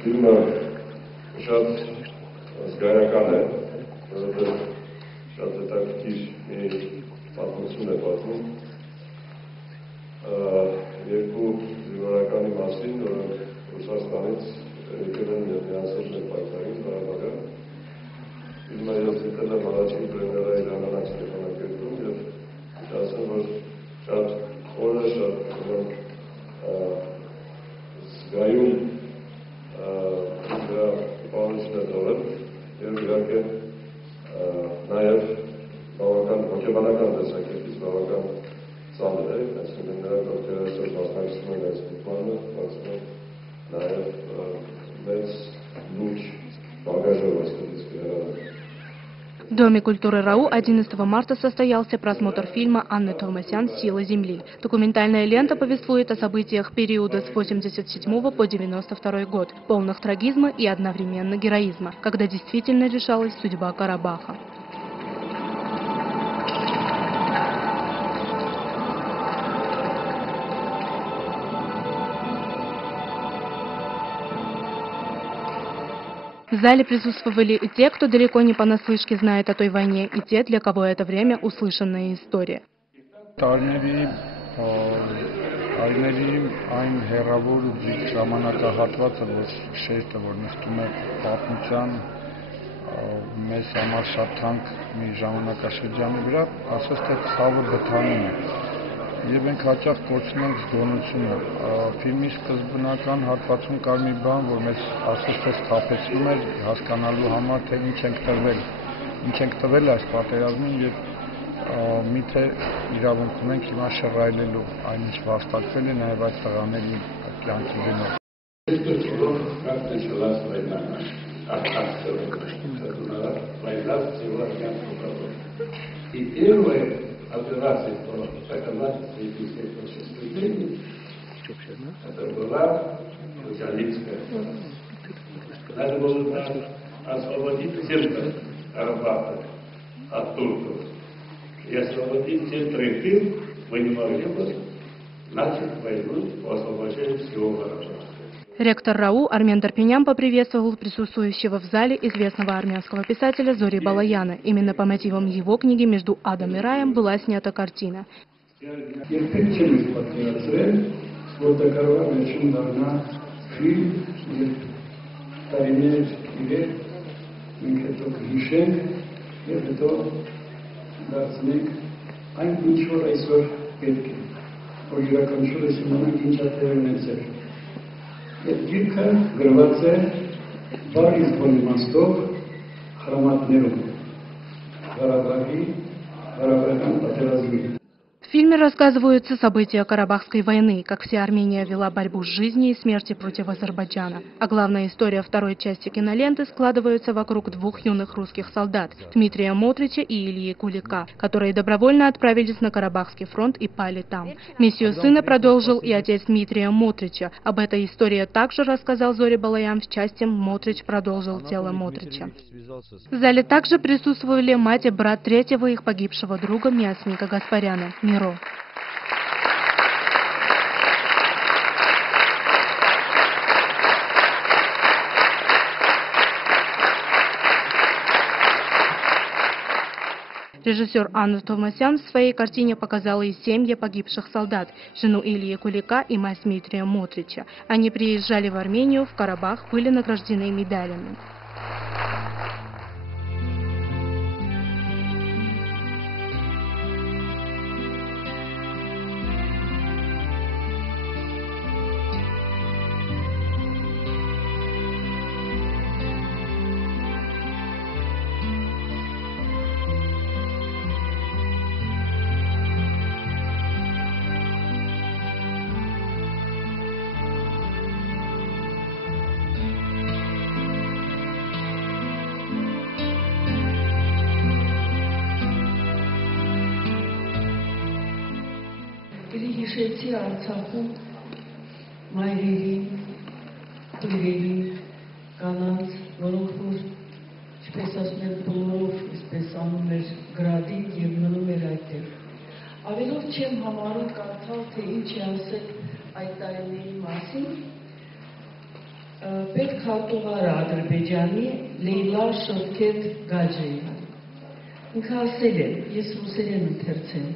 Ֆիլմը շատ զգայական է, որովհետև շատ հետաքրքիր մի պատմություն է պատմում երկու զինվորականի մասին, որոնք Ռուսաստանից եկել են և միացել են պայքարին Ղարաբաղյան։ Ֆիլմը ես դիտել եմ առաջին պրեմիերայի ժամանակ Ստեփանակերտում և ասեմ, որ շատ խորը, շատ զգայուն դրա պարություն է տվել և իհարկե նաև բավական հոգեբանական տեսակետից բավական ծանր է, այսինքն նրա ովքեր այսօր մասնակցում են այս դիտմանը, կարծում եմ նաև մեծ լուրջ բագաժով այստեղից կհեռանան։ В Доме культуры РАУ 11 марта состоялся просмотр фильма Анны Товмасян «Сила земли». Документальная лента повествует о событиях периода с 87 по 92 год, полных трагизма и одновременно героизма, когда действительно решалась судьба Карабаха. В зале присутствовали и те, кто далеко не понаслышке знает о той войне, и те, для кого это время услышанная история. Եվ ենք հաճախ կոչում ենք զգոնությունը։ Ֆիլմի սկզբնական հատվածում կար մի բան, որ մեզ ասես թե սթափեցնում էր հասկանալու համար, թե ինչ ենք տվել այս պատերազմին եւ միթե իրավունք ունենք հիմա շռայլելու այն ինչ վաստակվել է նաեւ այդ տղաների կյանքի դիմաց։ Операции по доказательству естественных преступлений, это была Кузялинская. Надо было освободить центр Карабаха от турков и освободить центр Ирпин, мы не могли бы начать войну по освобождению всего Карабаха. Ректор РАУ Армен Дарпинян поприветствовал присутствующего в зале известного армянского писателя Зори Балаяна. Именно по мотивам его книги «Между адом и раем» была снята картина. Եվ գիրքը գրված է բառ իսկ իմաստով խրամատներում Ղարաբաղյան պատերազմի։ В фильме рассказываются события Карабахской войны, как вся Армения вела борьбу с жизнью и смертью против Азербайджана. А главная история второй части киноленты складывается вокруг двух юных русских солдат – Дмитрия Мотрича и Ильи Кулика, которые добровольно отправились на Карабахский фронт и пали там. Миссию сына продолжил и отец Дмитрия Мотрича. Об этой истории также рассказал Зори Балаян в части «Мотрич продолжил дело Мотрича». В зале также присутствовали мать и брат третьего их погибшего друга Миасмика Гаспаряна – Миро. Режиссер Анна Товмасян в своей картине показала и семьи погибших солдат, жену Ильи Кулика и мать Дмитрия Мотрича. Они приезжали в Армению, в Карабах, были награждены медалями. Հիշեցի Արցախում մայրերին, տերերին, կանանց, որոնք որ, ինչպես ասում են, բոլորով, այսպես անում էր գրադին և մնում էր այդտեղ։ Ավելով չեմ համարում կարդալ, թե ինչ է ասել այդ տարիների մասին, պետքարտուղարը Ադրբեջանի Լեյլա Շովքետ Գաջեևան։ Ինքը ասել է, ես ռուսերեն ընթերցեմ,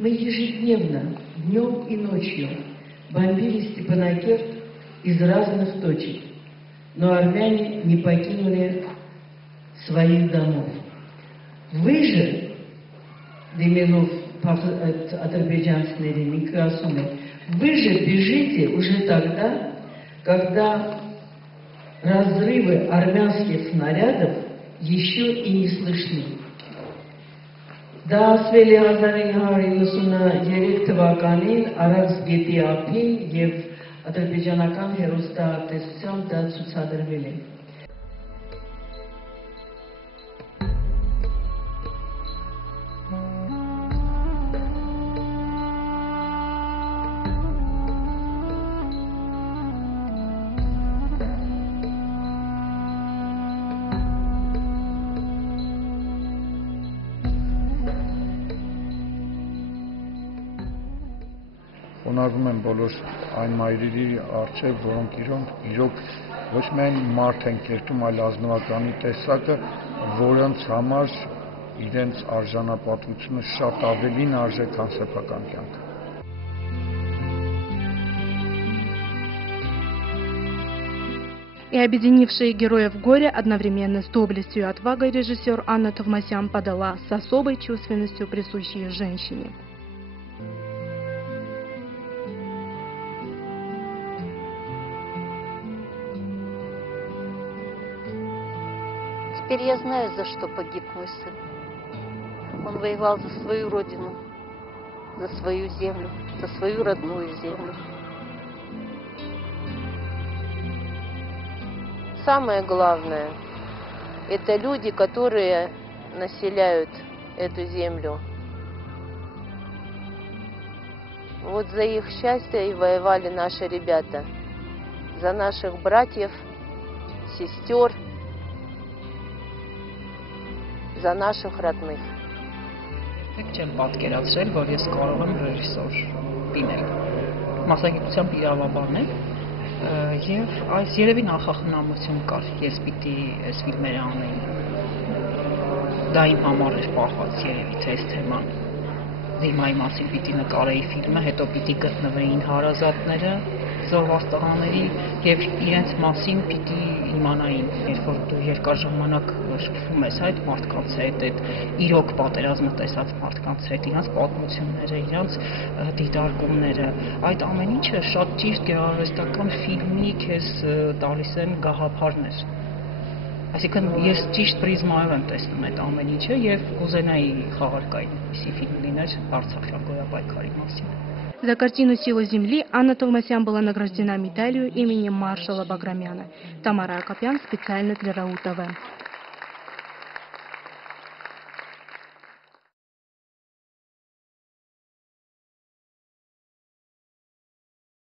мы ежедневно, днем и ночью бомбили Степанакерт из разных точек, но армяне не покинули своих домов. Вы же, Демилов, азербайджанцев, вы же бежите уже тогда, когда разрывы армянских снарядов еще и не слышны. Դա ասվել է 1993 թվականին Արաքս գետի ափին եւ ադրբեջանական հեռուստատեսությամբ դա ցուցադրվել է։ Խոնարհվում եմ բոլոր այն մայրերի առջև, որոնք իրոք ոչ միայն մարդ են կերտում, այլ ազնվականի տեսակը, որոնց համար իրենց արժանապատվությունը շատ ավելին արժե, քան սեփական կյանքը։ И объединившие героев горя одновременно с доблестью и отвагой режиссер Анна Товмасян подала с особой чувственностью, присущей женщине. Теперь я знаю, за что погиб мой сын. Он воевал за свою родину, за свою землю, за свою родную землю. Самое главное – это люди, которые населяют эту землю. Вот за их счастье и воевали наши ребята. За наших братьев, сестер, за наших родных. Երբեք չեմ պատկերացրել, որ ես կարող եմ ռեժիսոր լինել։ Մասնագիտությամբ իրավաբան եմ, եւ այս երևի նախախնամություն կար, ես պիտի այս ֆիլմերը անեի։ Դա իմ համար էր պահված երևի թե այս թեման։ Դիմայի մասին պիտի նկարեի ֆիլմը, հետո պիտի գտնվեին հարազատները զոհվածտղաների եւ իրենց մասին պիտի իմանային, երբ որ դու երկար ժամանակ շփվում ես այդ մարդկանց հետ, այդ իրոք պատերազմը տեսած մարդկանց հետ, իրենց պատմությունները, իրենց դիտարկումները, այդ ամեն ինչը շատ ճիշտ գեղարվեստական ֆիլմի քեզ տալիս են գաղափարներ։ Այսինքն ես ճիշտ պրիզմայով եմ տեսնում այդ ամեն ինչը եւ կուզենայի խաղարկային այսի ֆիլմ լիներ Արցախյան գոյապայքարի մասին։ За картину «Сила земли» Анна Товмасян была награждена медалью имени маршала Баграмяна. Тамара Акопян специально для РАУ ТВ.